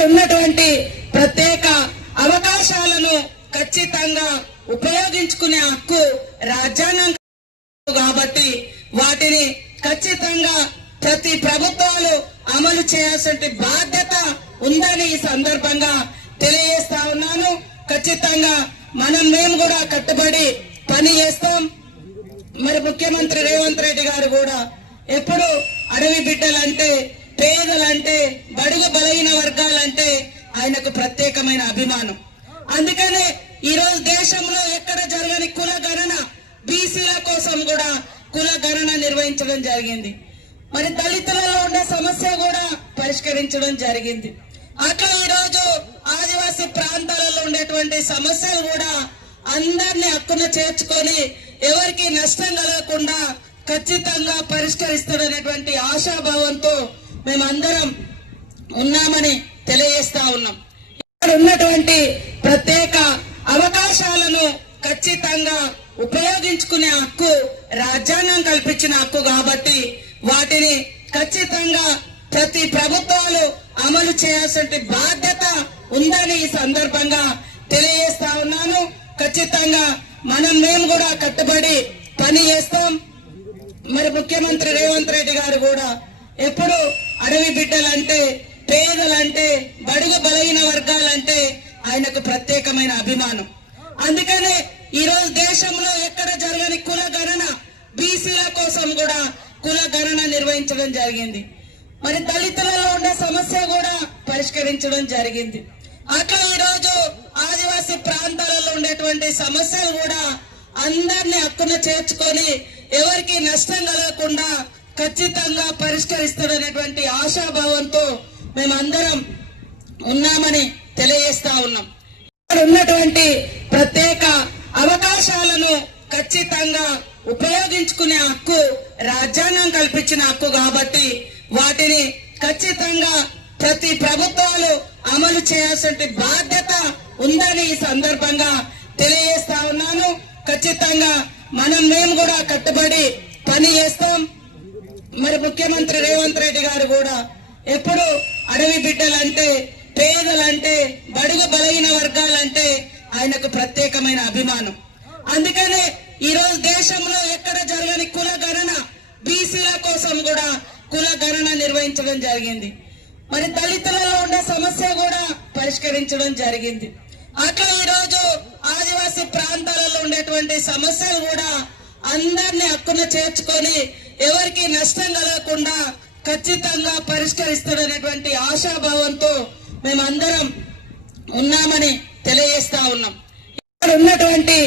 ఉన్నటువంటి ప్రత్యేక అవకాశాలను ఖచ్చితంగా ఉపయోగించుకునే హక్కు రాజ్యాంగం కాబట్టి వాటిని ఖచ్చితంగా ప్రతి ప్రభుత్వాలు అమలు చేయాల్సిన బాధ్యత ఉందని ఈ సందర్భంగా తెలియజేస్తా ఉన్నాను. ఖచ్చితంగా మేము కూడా కట్టుబడి పని చేస్తాం. మరి ముఖ్యమంత్రి రేవంత్ రెడ్డి గారు కూడా ఎప్పుడు అడవి బిడ్డలంటే, పేదలంటే, బడుగు బలహీన వర్గాలంటే ఆయనకు ప్రత్యేకమైన అభిమానం. అందుకనే ఈ రోజు దేశంలో ఎక్కడ జరగని కుల గణన, బీసీల కోసం కూడా కుల గణన నిర్వహించడం జరిగింది. మరి దళితులలో ఉండే సమస్య కూడా పరిష్కరించడం జరిగింది. అట్లా ఈ రోజు ఆదివాసీ ప్రాంతాలలో ఉండేటువంటి సమస్యలు కూడా అందరినీ హక్కున చేర్చుకొని ఎవరికి నష్టం కలగకుండా ఖచ్చితంగా పరిష్కరిస్తాడనేటువంటి ఆశాభావంతో మేమందరం ఉన్నామని తెలియజేస్తా ఉన్నాం. ఇక్కడ ఉన్నటువంటి ప్రత్యేక అవకాశాలను ఖచ్చితంగా ఉపయోగించుకునే హక్కు రాజ్యాంగం కల్పించిన హక్కు కాబట్టి వాటిని ఖచ్చితంగా ప్రతి ప్రభుత్వాలు అమలు చేయాల్సిన బాధ్యత ఉందని ఈ సందర్భంగా తెలియజేస్తా ఉన్నాను. ఖచ్చితంగా మేము కూడా కట్టుబడి పని చేస్తాం. మరి ముఖ్యమంత్రి రేవంత్ రెడ్డి గారు కూడా ఎప్పుడు అడవి బిడ్డలంటే, పేదలంటే, బడుగు బలహీన వర్గాలంటే ఆయనకు ప్రత్యేకమైన అభిమానం. అందుకనే ఈ రోజు దేశంలో ఎక్కడ జరగని కుల గణన, బీసీల కోసం కూడా కుల గణన నిర్వహించడం జరిగింది. మరి దళితులలో ఉండే సమస్య కూడా పరిష్కరించడం జరిగింది. అట్లా ఈ రోజు ఆదివాసీ ప్రాంతాలలో ఉండేటువంటి సమస్యలు కూడా అందరినీ హక్కున చేర్చుకొని ఎవరికి నష్టం కలగకుండా ఖచ్చితంగా పరిష్కరిస్తాడనేటువంటి ఆశాభావంతో మేమందరం ఉన్నామని తెలియజేస్తా ఉన్నాం. ఇక్కడ ఉన్నటువంటి ప్రత్యేక అవకాశాలను ఖచ్చితంగా ఉపయోగించుకునే హక్కు రాజ్యాంగం కల్పించిన హక్కు కాబట్టి వాటిని ఖచ్చితంగా ప్రతి ప్రభుత్వాలు అమలు చేయాల్సిన బాధ్యత ఉందని ఈ సందర్భంగా తెలియజేస్తా ఉన్నాను. ఖచ్చితంగా మేము కూడా కట్టుబడి పని చేస్తాం. మరి ముఖ్యమంత్రి రేవంత్ రెడ్డి గారు కూడా ఎప్పుడు అడవి బిడ్డలంటే, పేదలంటే, బడుగు బలహీన వర్గాలంటే ఆయనకు ప్రత్యేకమైన అభిమానం. అందుకనే ఈ రోజు దేశంలో ఎక్కడ జరగని కుల గణన, బీసీల కోసం కూడా కుల గణన నిర్వహించడం జరిగింది. మరి దళితులలో ఉండే సమస్య కూడా పరిష్కరించడం జరిగింది. అట్లా ఈ రోజు ఆదివాసీ ప్రాంతాలలో ఉండేటువంటి సమస్యలు కూడా అందరినీ హక్కున చేర్చుకొని ఎవరికి నష్టం కలగకుండా ఖచ్చితంగా పరిష్కరిస్తాడనేటువంటి ఆశాభావంతో మేమందరం ఉన్నామని తెలియజేస్తా ఉన్నాం. ఇక్కడ ఉన్నటువంటి